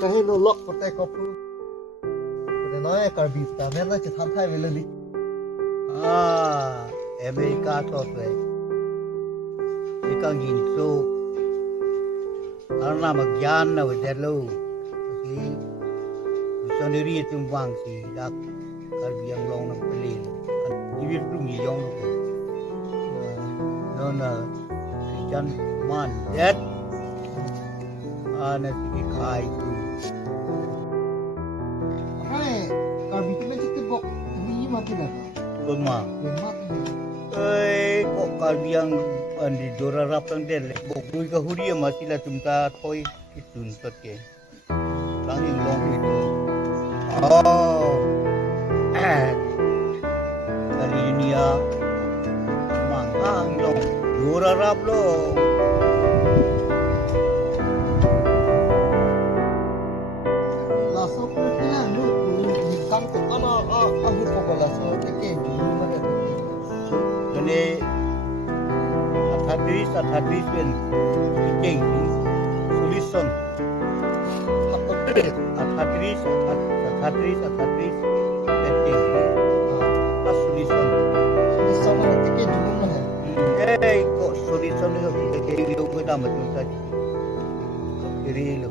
cái hay nó lọc một tay có phụ để nói cả bị ta nên nó chỉ tham thay về lên đi America to to ikang yin so arna magyan na wadelo si missionary tum wang si dak karbiang long ng pelin ibig plum yong no na jan man that ana si khai hai cả bị cái cái bọc đi mà cái này don ma lên mắt kok karbiang di dora rapang del bok lui ka huria masila tumta thoi kitun satke langing long itu kali dunia mangang long dora rap lo là số cái là nước mình tăng cái nó hút vào là số cái mà cái ini hadis ben king solution hadis penting solution sama cái dulu mah kok solution itu kita kiri itu kita betul saja kiri itu